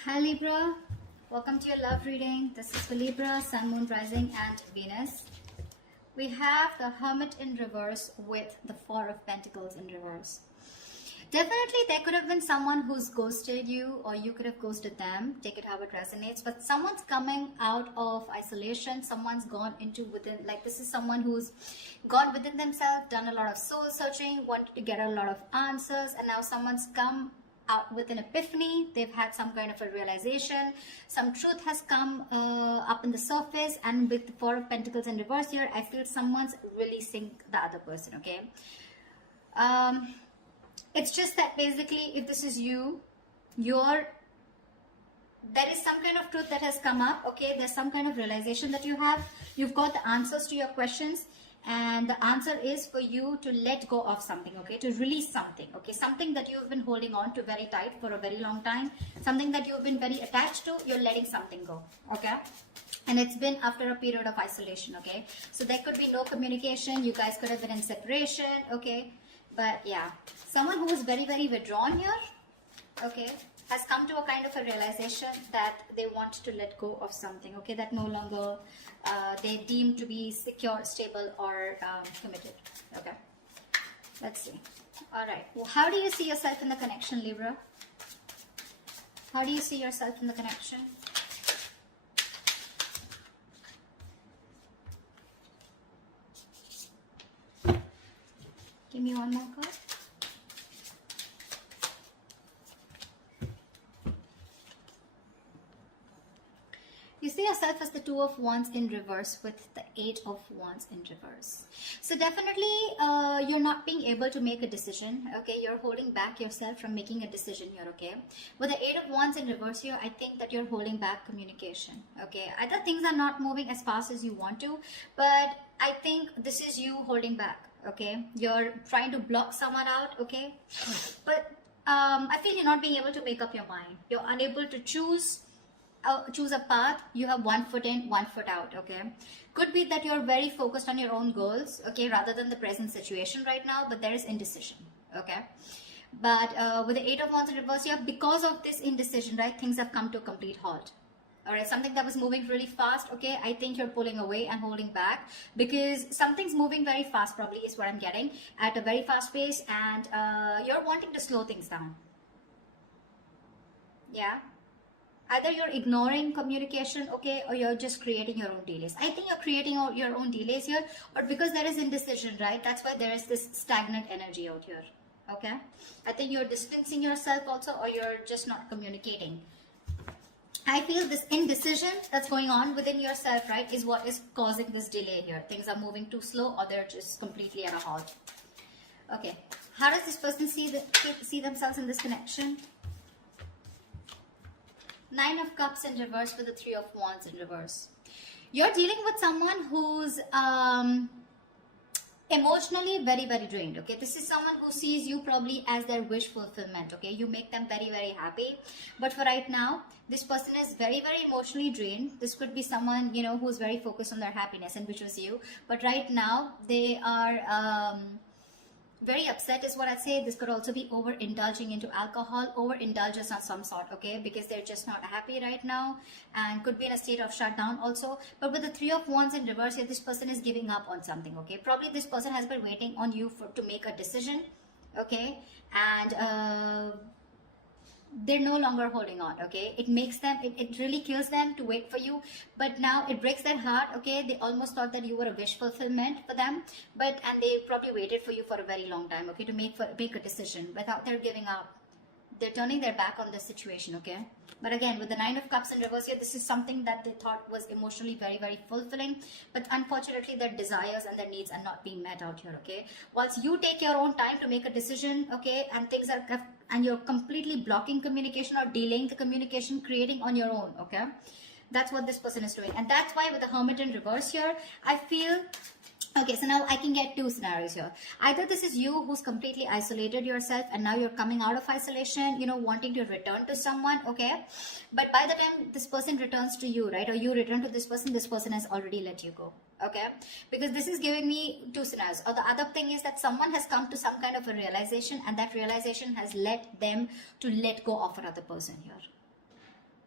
Hi Libra, welcome to your love reading. This is for Libra, Sun, Moon, Rising and Venus. We have the Hermit in reverse with the Four of Pentacles in reverse. Definitely there could have been someone who's ghosted you, or you could have ghosted them. Take it how it resonates. But someone's coming out of isolation. Someone's gone into within, like this is someone who's gone within themselves, done a lot of soul searching, wanted to get a lot of answers, and now someone's come out with an epiphany. They've had some kind of a realization. Some truth has come up in the surface, and with the Four of Pentacles in reverse here, I feel someone's releasing the other person, okay? It's just that basically, if this is you, there is some kind of truth that has come up, okay? There's some kind of realization that you have. You've got the answers to your questions, and the answer is for you to let go of something, okay? To release something, okay? Something that you've been holding on to very tight for a very long time. Something that you've been very attached to, you're letting something go, okay? And it's been after a period of isolation, okay? So there could be no communication. You guys could have been in separation, okay? But yeah, someone who is very, very withdrawn here, okay, has come to a kind of a realization that they want to let go of something, okay, that no longer they deem to be secure, stable, or committed, okay. Let's see. All right. Well, how do you see yourself in the connection, Libra? How do you see yourself in the connection? Give me one more card. You see yourself as the Two of Wands in reverse with the Eight of Wands in reverse. So definitely you're not being able to make a decision, okay? You're holding back yourself from making a decision here, okay? With the Eight of Wands in reverse here, I think that you're holding back communication, okay? Either things are not moving as fast as you want to, but I think this is you holding back, okay? You're trying to block someone out, okay? But I feel you're not being able to make up your mind. You're unable to choose a path. You have one foot in, one foot out, okay? Could be that you're very focused on your own goals, okay, rather than the present situation right now, but there is indecision, okay? But with the Eight of Wands in reverse here, because of this indecision, right, things have come to a complete halt. All right, something that was moving really fast, okay, I think you're pulling away and holding back because something's moving very fast, probably is what I'm getting, at a very fast pace, and you're wanting to slow things down. Yeah. Either you're ignoring communication, okay, or you're just creating your own delays. I think you're creating your own delays here, but because there is indecision, right, that's why there is this stagnant energy out here, okay? I think you're distancing yourself also, or you're just not communicating. I feel this indecision that's going on within yourself, right, is what is causing this delay here. Things are moving too slow, or they're just completely at a halt. Okay, how does this person see themselves in this connection? Nine of Cups in reverse with the Three of Wands in reverse. You're dealing with someone who's emotionally very, very drained, okay? This is someone who sees you probably as their wish fulfillment, okay? You make them very, very happy. But for right now, this person is very, very emotionally drained. This could be someone, you know, who's very focused on their happiness, and which was you. But right now, they are very upset is what I'd say. This could also be overindulging into alcohol, overindulgence of some sort, okay, because they're just not happy right now, and could be in a state of shutdown also. But with the Three of Wands in reverse here, this person is giving up on something, okay? Probably this person has been waiting on you to make a decision, okay? And they're no longer holding on, okay? It makes them, it really kills them to wait for you, but now it breaks their heart, okay? They almost thought that you were a wish fulfillment for them, and they probably waited for you for a very long time, okay, to make a decision. Without their giving up, they're turning their back on the situation, okay? But again, with the Nine of Cups in reverse here, this is something that they thought was emotionally very, very fulfilling, but unfortunately their desires and their needs are not being met out here, okay? Once you take your own time to make a decision, okay, and you're completely blocking communication or delaying the communication, creating on your own, okay? That's what this person is doing. And that's why with the Hermit in reverse here, I feel, okay, so now I can get two scenarios here. Either this is you who's completely isolated yourself, and now you're coming out of isolation, you know, wanting to return to someone, okay? But by the time this person returns to you, right, or you return to this person has already let you go, okay? Because this is giving me two scenarios. Or the other thing is that someone has come to some kind of a realization, and that realization has led them to let go of another person here.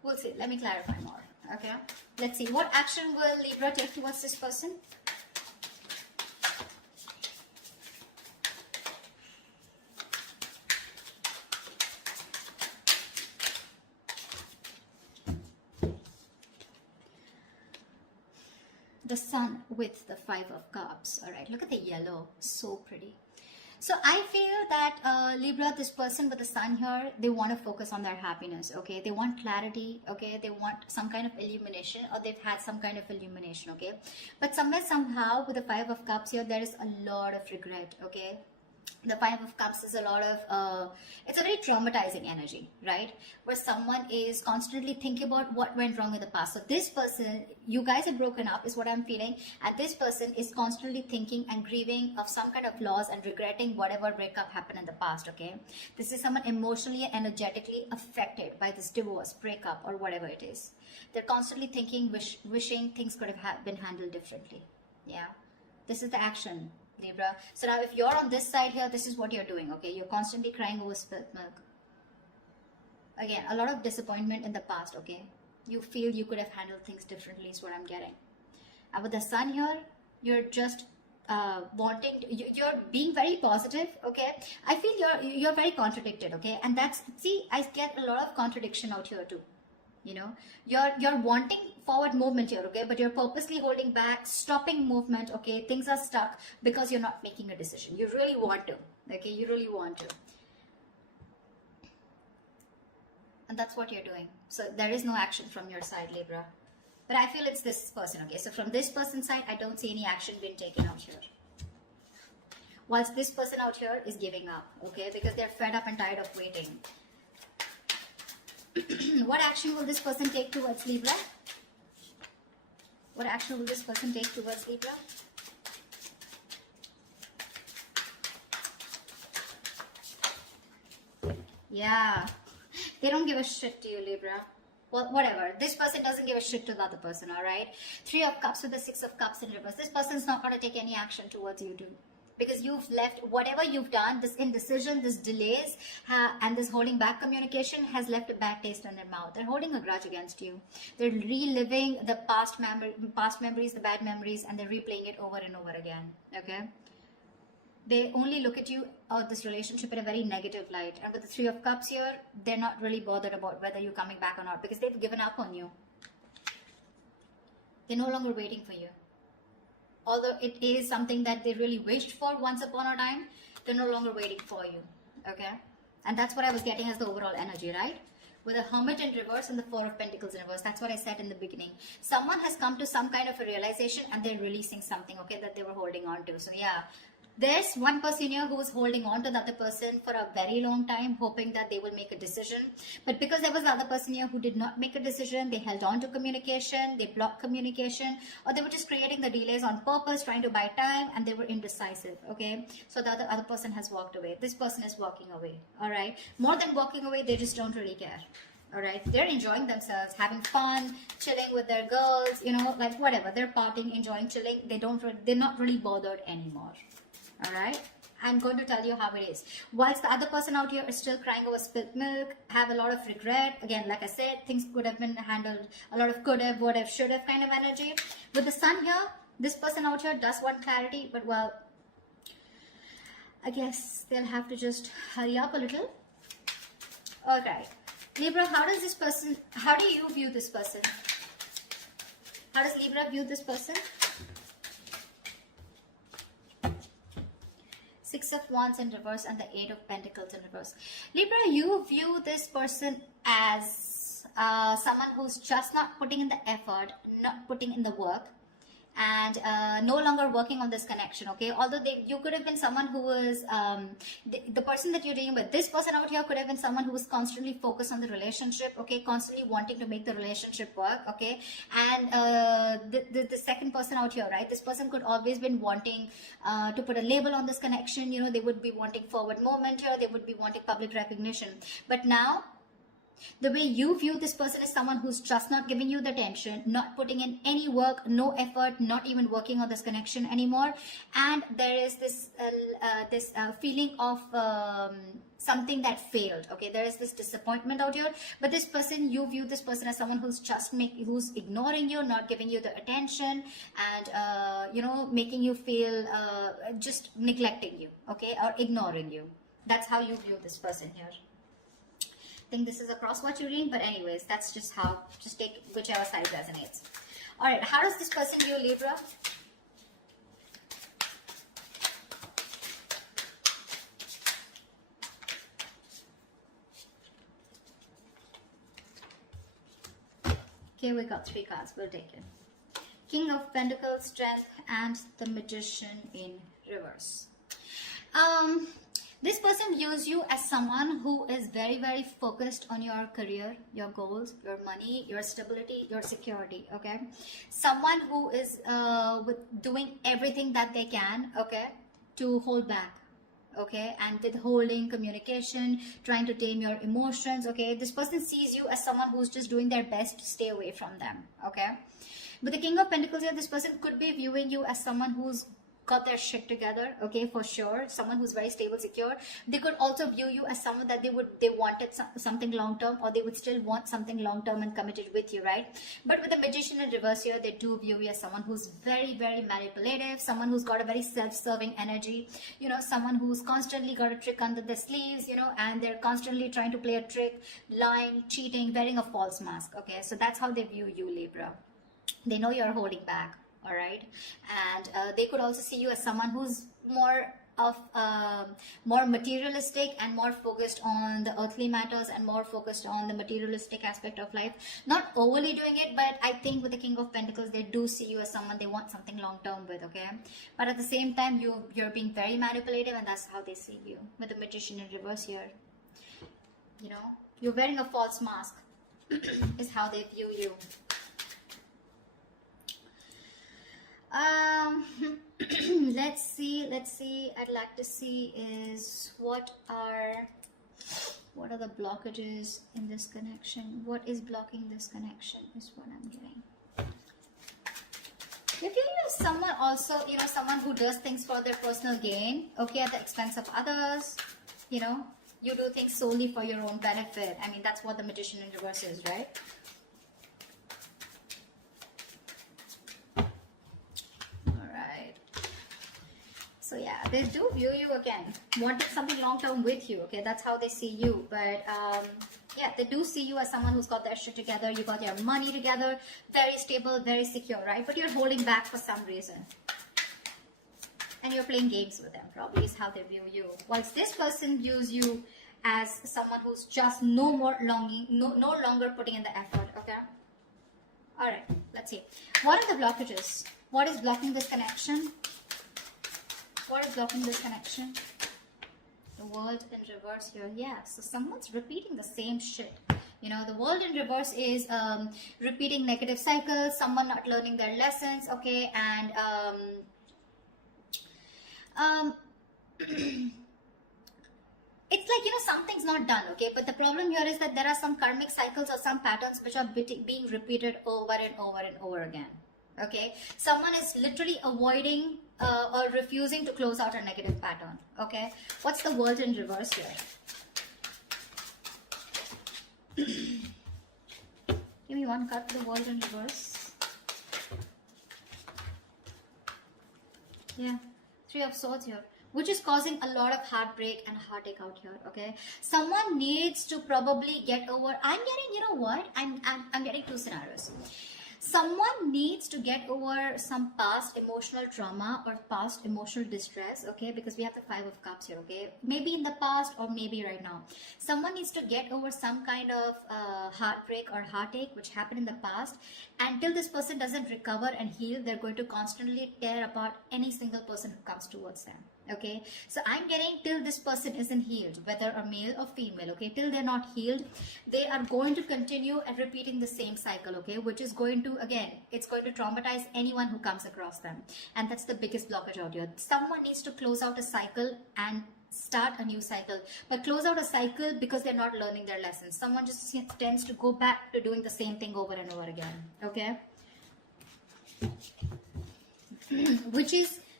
We'll see. Let me clarify more. Okay. Let's see. What action will Libra take towards this person? The Sun with the Five of Cups. All right. Look at the yellow. So pretty. So I feel that Libra, this person with the Sun here, they want to focus on their happiness, okay? They want clarity, okay? They want some kind of illumination, or they've had some kind of illumination, okay? But somewhere, somehow, with the Five of Cups here, there is a lot of regret, okay? The Five of Cups is a lot of, it's a very traumatizing energy, right? Where someone is constantly thinking about what went wrong in the past. So this person, you guys are broken up is what I'm feeling. And this person is constantly thinking and grieving of some kind of loss and regretting whatever breakup happened in the past, okay? This is someone emotionally and energetically affected by this divorce, breakup, or whatever it is. They're constantly thinking, wishing things could have been handled differently. Yeah. This is the action, Libra. So now if you're on this side here, this is what you're doing, okay? You're constantly crying over spilt milk. Again, a lot of disappointment in the past, okay? You feel you could have handled things differently is what I'm getting. And with the Sun here, you're just wanting to, you're being very positive, okay? I feel you're very contradicted, okay? And that's, see, I get a lot of contradiction out here too. You know, you're wanting forward movement here, okay, but you're purposely holding back, stopping movement, okay? Things are stuck because you're not making a decision. You really want to, okay? You really want to, and that's what you're doing. So there is no action from your side, Libra, but I feel it's this person, okay? So from this person's side, I don't see any action being taken out here, whilst this person out here is giving up, okay, because they're fed up and tired of waiting. What action will this person take towards Libra? What action will this person take towards Libra? Yeah. They don't give a shit to you, Libra. Well, whatever. This person doesn't give a shit to the other person, alright? Three of Cups with the Six of Cups in reverse. This person's not going to take any action towards you too. Because you've left, whatever you've done, this indecision, this delays, and this holding back communication has left a bad taste in their mouth. They're holding a grudge against you. They're reliving the past memories, the bad memories, and they're replaying it over and over again. Okay? They only look at you or this relationship in a very negative light. And with the Three of Cups here, they're not really bothered about whether you're coming back or not, because they've given up on you. They're no longer waiting for you. Although it is something that they really wished for once upon a time, they're no longer waiting for you, okay? And that's what I was getting as the overall energy, right? With a Hermit in reverse and the Four of Pentacles in reverse. That's what I said in the beginning. Someone has come to some kind of a realization and they're releasing something, okay, that they were holding on to. So yeah, there's one person here who was holding on to the other person for a very long time, hoping that they will make a decision. But because there was the other person here who did not make a decision, they held on to communication, they blocked communication, or they were just creating the delays on purpose, trying to buy time, and they were indecisive, okay? So the other person has walked away. This person is walking away, all right? More than walking away, they just don't really care. All right, they're enjoying themselves, having fun, chilling with their girls, you know, like whatever. They're partying, enjoying, chilling. They're not really bothered anymore. All right, I'm going to tell you how it is. Whilst the other person out here is still crying over spilt milk, have a lot of regret. Again, like I said, things could have been handled. A lot of could have, would have, should have kind of energy. With the Sun here, this person out here does want clarity, but well, I guess they'll have to just hurry up a little. All right, Libra, how do you view this person? How does Libra view this person? Six of Wands in reverse and the Eight of Pentacles in reverse. Libra, you view this person as someone who's just not putting in the effort, not putting in the work, and no longer working on this connection, okay? Although you could have been someone who was, the person that you're dealing with, this person out here could have been someone who was constantly focused on the relationship, okay? Constantly wanting to make the relationship work, okay? And the second person out here, right? This person could always been wanting to put a label on this connection, you know, they would be wanting forward movement here, they would be wanting public recognition. But now, the way you view this person is someone who's just not giving you the attention, not putting in any work, no effort, not even working on this connection anymore. And there is this feeling of something that failed. Okay, there is this disappointment out here, but this person, you view this person as someone who's just who's ignoring you, not giving you the attention, and you know, making you feel just neglecting you, okay, or ignoring you. That's how you view this person here. I think this is a cross-watch reading, but anyways, that's just how, just take whichever side resonates. All right, how does this person view Libra? Okay, we got 3 cards. We'll take it. King of Pentacles, Strength, and the Magician in reverse. This person views you as someone who is very, very focused on your career, your goals, your money, your stability, your security, okay? Someone who is doing everything that they can, okay, to hold back, okay, and withholding communication, trying to tame your emotions, okay? This person sees you as someone who's just doing their best to stay away from them, okay? But the King of Pentacles here, this person could be viewing you as someone who's got their shit together, okay, for sure. Someone who's very stable, secure. They could also view you as someone that they wanted something long term, or they would still want something long term and committed with you, right? But with the Magician in reverse here, they do view you as someone who's very, very manipulative, someone who's got a very self-serving energy, you know, someone who's constantly got a trick under their sleeves, you know, and they're constantly trying to play a trick, lying, cheating, wearing a false mask, okay? So that's how they view you, Libra. They know you're holding back. All right, and they could also see you as someone who's more materialistic and more focused on the earthly matters and more focused on the materialistic aspect of life. Not overly doing it, but I think with the King of Pentacles, they do see you as someone they want something long term with, okay? But at the same time, you're being very manipulative, and that's how they see you. With the Magician in reverse here, you know, you're wearing a false mask is how they view you. Let's see. I'd like to see is what are the blockages in this connection? What is blocking this connection is what I'm getting. If you use someone also, you know, someone who does things for their personal gain, okay, at the expense of others, you know, you do things solely for your own benefit. I mean, that's what the Magician in reverse is, right? So yeah, they do view you again, wanting something long-term with you, okay? That's how they see you. But yeah, they do see you as someone who's got their shit together, you got your money together, very stable, very secure, right? But you're holding back for some reason. And you're playing games with them, probably is how they view you. Whilst this person views you as someone who's just no longer putting in the effort, okay? Alright, let's see. What are the blockages? What is blocking this connection? What is blocking this connection? The World in reverse here. Yeah, so someone's repeating the same shit. You know, the World in reverse is repeating negative cycles, someone not learning their lessons, okay, and it's like, you know, something's not done, okay, but the problem here is that there are some karmic cycles or some patterns which are being repeated over and over and over again. Okay, someone is literally avoiding or refusing to close out a negative pattern. Okay, what's the World in reverse here? Give me one card for the World in reverse. Yeah, 3 of Swords here, which is causing a lot of heartbreak and heartache out here. Okay, someone needs to probably get over. I'm getting, you know what? I'm getting 2 scenarios. Someone needs to get over some past emotional trauma or past emotional distress, okay, because we have the 5 of Cups here, okay, maybe in the past or maybe right now. Someone needs to get over some kind of heartbreak or heartache which happened in the past. Until this person doesn't recover and heal, they're going to constantly tear apart any single person who comes towards them. Okay, so I'm getting till this person isn't healed, whether a male or female, okay, till they're not healed, they are going to continue and repeating the same cycle, okay, which is going to, again, it's going to traumatize anyone who comes across them. And that's the biggest blockage out here. Someone needs to close out a cycle and start a new cycle, but close out a cycle because they're not learning their lessons. Someone just tends to go back to doing the same thing over and over again, okay, which is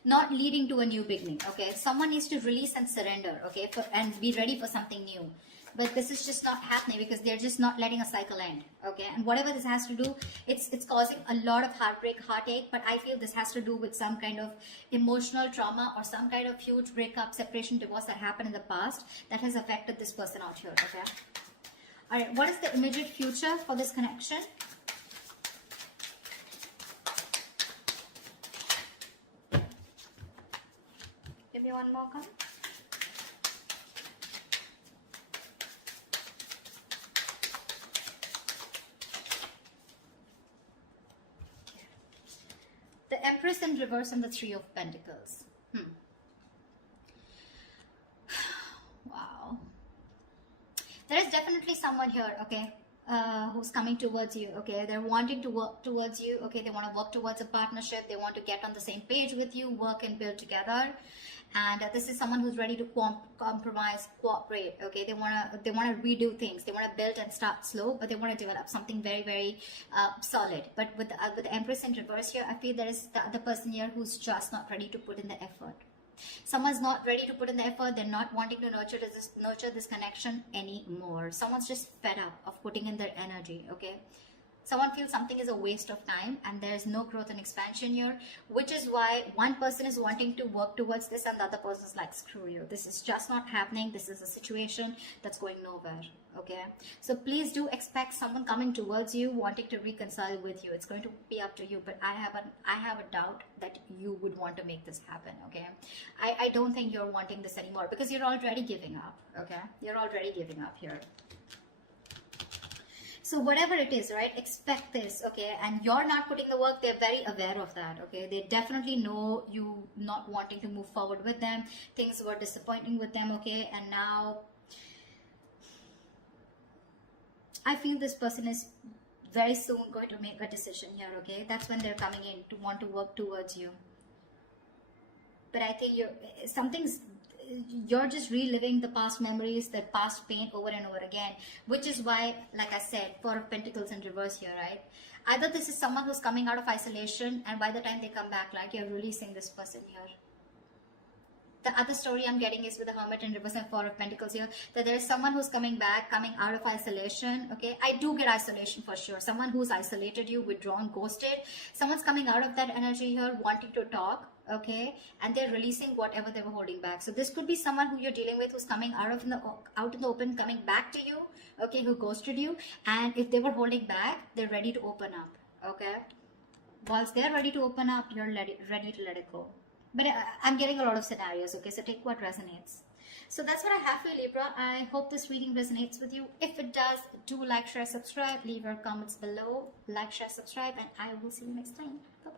not leading to a new beginning. Okay, someone needs to release and surrender, okay, and be ready for something new. But this is just not happening because they're just not letting a cycle end. Okay, and whatever this has to do, it's causing a lot of heartbreak, heartache. But I feel this has to do with some kind of emotional trauma or some kind of huge breakup, separation, divorce that happened in the past that has affected this person out here. Okay, all right, what is the immediate future for this connection? Give me one more card. The Empress in reverse and the Three of Pentacles. Wow. There is definitely someone here, okay, who's coming towards you, okay. They're wanting to work towards you, okay. They want to work towards a partnership. They want to get on the same page with you, work and build together. And this is someone who's ready to compromise, cooperate, okay. They want to redo things. They want to build and start slow, but they want to develop something very, very solid. But with the Empress in reverse here, I feel there is the other person here who's just not ready to put in the effort. Someone's not ready to put in the effort. They're not wanting to nurture this connection anymore. Someone's just fed up of putting in their energy, okay. Someone feels something is a waste of time and there's no growth and expansion here, which is why one person is wanting to work towards this and the other person is like, screw you. This is just not happening. This is a situation that's going nowhere, okay? So please do expect someone coming towards you, wanting to reconcile with you. It's going to be up to you, but I have a doubt that you would want to make this happen, okay? I don't think you're wanting this anymore because you're already giving up, okay? You're already giving up here. So whatever it is, right, expect this, okay, and you're not putting the work. They're very aware of that, okay. They definitely know you not wanting to move forward with them. Things were disappointing with them, okay, and now I feel this person is very soon going to make a decision here, okay. That's when they're coming in to want to work towards you. But I think you're just reliving the past memories, the past pain over and over again, which is why, like I said, Four of Pentacles in reverse here, right? Either this is someone who's coming out of isolation and by the time they come back, like, you're releasing this person here. The other story I'm getting is with the Hermit in reverse and Four of Pentacles here, that there is someone who's coming back, coming out of isolation, okay? I do get isolation for sure. Someone who's isolated you, withdrawn, ghosted. Someone's coming out of that energy here, wanting to talk, okay? And they're releasing whatever they were holding back. So this could be someone who you're dealing with who's coming out in the open, coming back to you, okay? Who ghosted you. And if they were holding back, they're ready to open up, okay? Once they're ready to open up, you're ready to let it go. But I'm getting a lot of scenarios, okay? So take what resonates. So that's what I have for you, Libra. I hope this reading resonates with you. If it does, do like, share, subscribe. Leave your comments below. Like, share, subscribe, and I will see you next time.